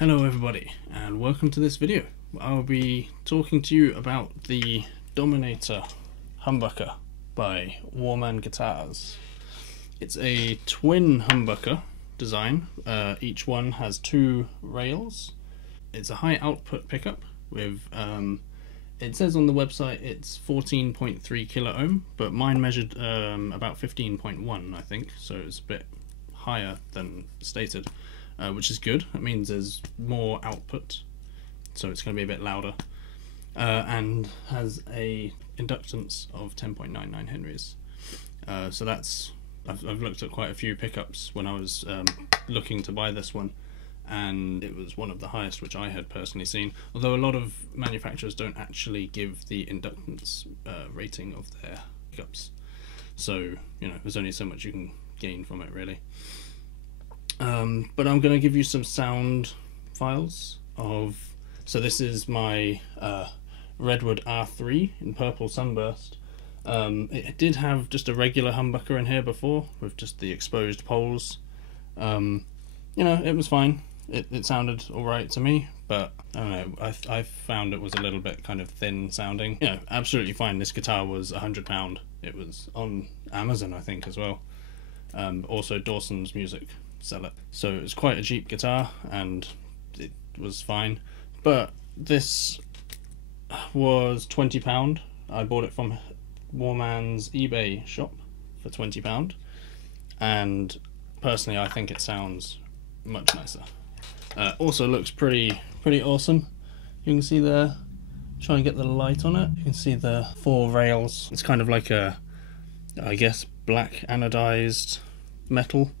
Hello everybody, and welcome to this video. I'll be talking to you about the Dominator Humbucker by Warman Guitars. It's a twin humbucker design. Each one has two rails. It's a high output pickup with, it says on the website it's 14.3 kilo ohm, but mine measured about 15.1 I think, so it's a bit higher than stated. Which is good. That means there's more output, so it's going to be a bit louder, and has a inductance of 10.99 henries. So that's I've looked at quite a few pickups when I was looking to buy this one, and it was one of the highest which I had personally seen. Although a lot of manufacturers don't actually give the inductance rating of their pickups, so you know there's only so much you can gain from it really. But I'm going to give you some sound files of, so this is my Redwood R3 in purple sunburst. It did have just a regular humbucker in here before with just the exposed poles. You know, it was fine. It sounded alright to me, but I don't know, I found it was a little bit kind of thin sounding. You know, absolutely fine. This guitar was £100. It was on Amazon I think as well. Also Dawson's Music sell it, so it's quite a cheap guitar and it was fine. But this was £20. I bought it from Warman's eBay shop for £20, and personally I think it sounds much nicer. Also looks pretty awesome. You can see there, try and get the light on it, you can see the four rails. It's kind of like a, I guess, black anodized metal.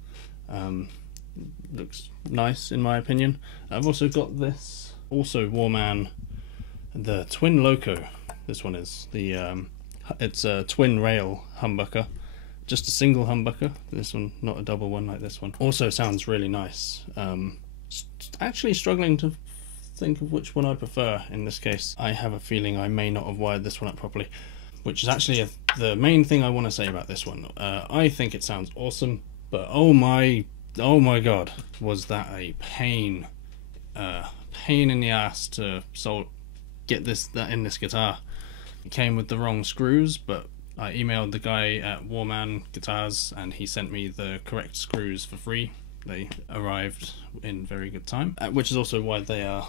Looks nice in my opinion. I've also got this, also Warman, the Twin Loco. This one is the it's a twin rail humbucker, just a single humbucker. This one, not a double one like this one. Also sounds really nice. Actually struggling to think of which one I prefer in this case. I have a feeling I may not have wired this one up properly, which is actually the main thing I want to say about this one. I think it sounds awesome, but oh my god, was that a pain in the ass to get that in this guitar. It came with the wrong screws, but I emailed the guy at Warman Guitars and he sent me the correct screws for free. They arrived in very good time, which is also why they are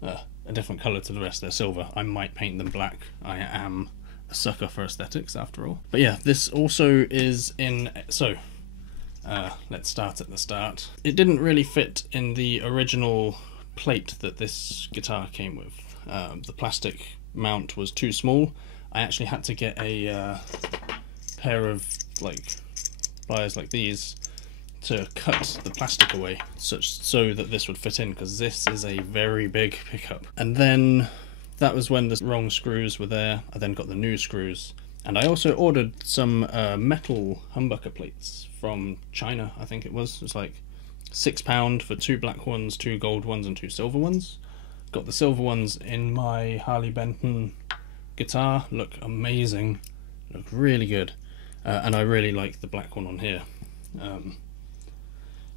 a different colour to the rest. They're silver. I might paint them black. I am a sucker for aesthetics after all. But yeah, this also is in, so let's start at the start. It didn't really fit in the original plate that this guitar came with. The plastic mount was too small. I actually had to get a pair of like pliers like these to cut the plastic away so that this would fit in, because this is a very big pickup. And then that was when the wrong screws were there. I then got the new screws. And I also ordered some metal humbucker plates from China, I think it was. It was like £6 for two black ones, two gold ones, and two silver ones. Got the silver ones in my Harley Benton guitar. Look amazing. Look really good. And I really like the black one on here.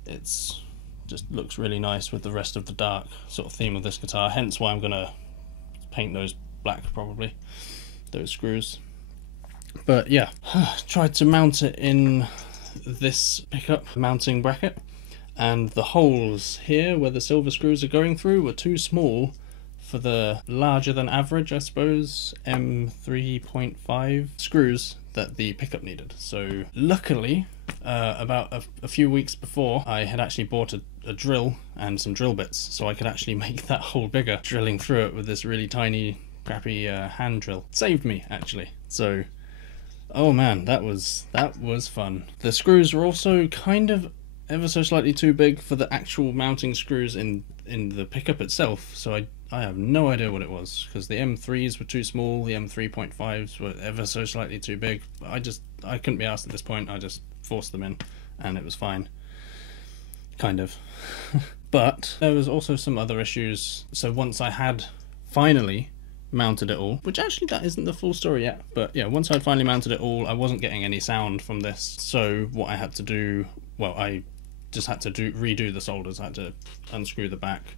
It's just looks really nice with the rest of the dark sort of theme of this guitar. Hence why I'm going to paint those black probably, those screws. But yeah, tried to mount it in this pickup mounting bracket, and the holes here where the silver screws are going through were too small for the larger than average, I suppose, M3.5 screws that the pickup needed. So luckily, about a few weeks before, I had actually bought a drill and some drill bits, so I could actually make that hole bigger, drilling through it with this really tiny crappy hand drill. It saved me actually. So oh man, that was fun. The screws were also kind of ever so slightly too big for the actual mounting screws in the pickup itself, so I have no idea what it was, because the M3s were too small, the M3.5s were ever so slightly too big. I couldn't be asked at this point. I just forced them in and it was fine, kind of. But there was also some other issues. So once I had finally mounted it all, which actually that isn't the full story yet, but yeah, once I'd finally mounted it all, I wasn't getting any sound from this. So what I had to do, well, I just had to redo the solders. I had to unscrew the back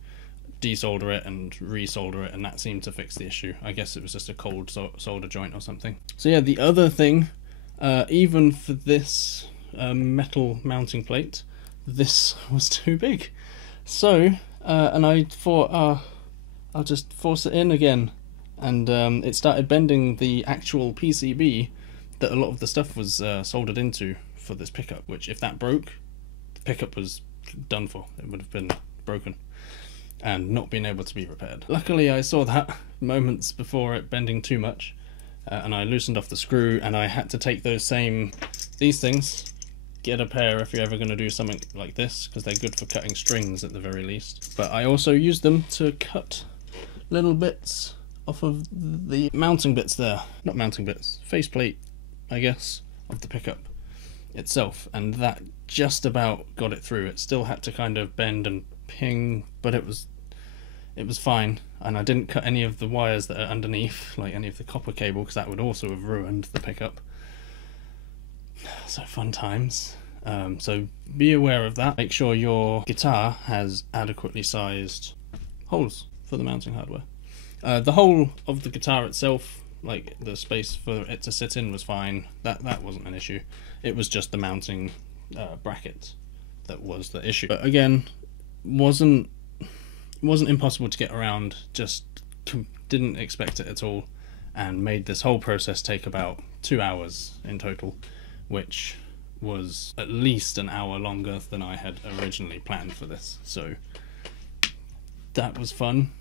desolder it and resolder it, and that seemed to fix the issue. I guess it was just a cold solder joint or something. So yeah, the other thing, even for this metal mounting plate, this was too big. So, and I thought, I'll just force it in again, and it started bending the actual PCB that a lot of the stuff was soldered into for this pickup, which if that broke, the pickup was done for. It would have been broken and not been able to be repaired. Luckily I saw that moments before it bending too much, and I loosened off the screw, and I had to take these things, get a pair if you're ever going to do something like this, because they're good for cutting strings at the very least. But I also used them to cut little bits off of the mounting bits there. Not mounting bits, faceplate, I guess, of the pickup itself, and that just about got it through. It still had to kind of bend and ping, but it was fine, and I didn't cut any of the wires that are underneath, like any of the copper cable, because that would also have ruined the pickup. So fun times. So be aware of that. Make sure your guitar has adequately sized holes for the mounting hardware. The whole of the guitar itself, like the space for it to sit in, was fine. That wasn't an issue. It was just the mounting bracket that was the issue. But again, wasn't impossible to get around. Just didn't expect it at all, and made this whole process take about 2 hours in total, which was at least an hour longer than I had originally planned for this. So that was fun.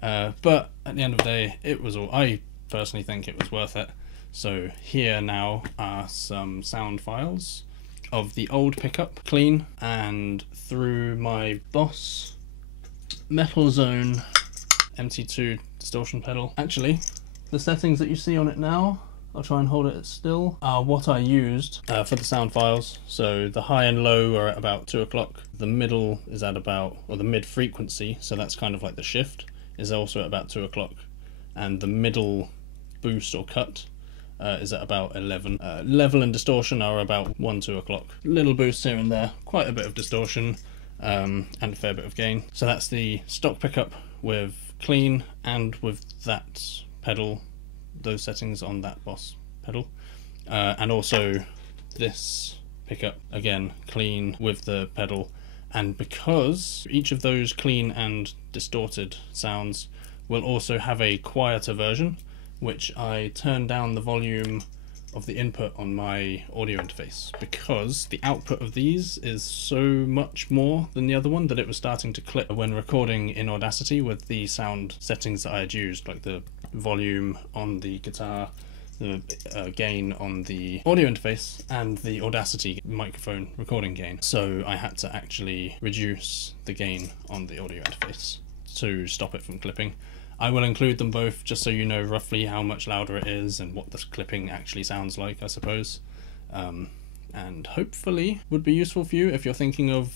But at the end of the day, it was all, I personally think it was worth it. So here now are some sound files of the old pickup, clean, and through my Boss Metal Zone MT2 distortion pedal. Actually, the settings that you see on it now, I'll try and hold it still, are what I used for the sound files. So the high and low are at about 2 o'clock. The middle is at about, or the mid frequency, so that's kind of like the shift, is also at about 2 o'clock. And the middle boost or cut is at about 11. Level and distortion are about 1-2 o'clock. Little boosts here and there, quite a bit of distortion, and a fair bit of gain. So that's the stock pickup with clean and with that pedal, those settings on that Boss pedal, and also this pickup again clean with the pedal. And because each of those clean and distorted sounds will also have a quieter version, which I turned down the volume of the input on my audio interface, because the output of these is so much more than the other one that it was starting to clip when recording in Audacity with the sound settings that I had used, like the volume on the guitar, the gain on the audio interface, and the Audacity microphone recording gain. So I had to actually reduce the gain on the audio interface to stop it from clipping. I will include them both just so you know roughly how much louder it is and what the clipping actually sounds like, I suppose. And hopefully would be useful for you if you're thinking of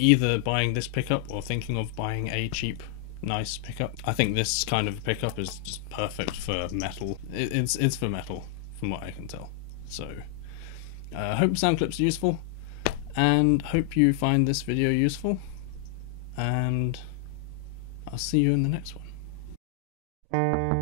either buying this pickup or thinking of buying a cheap, nice pickup. I think this kind of pickup is just perfect for metal. It's for metal, from what I can tell. So hope sound clips are useful, and hope you find this video useful, and I'll see you in the next one.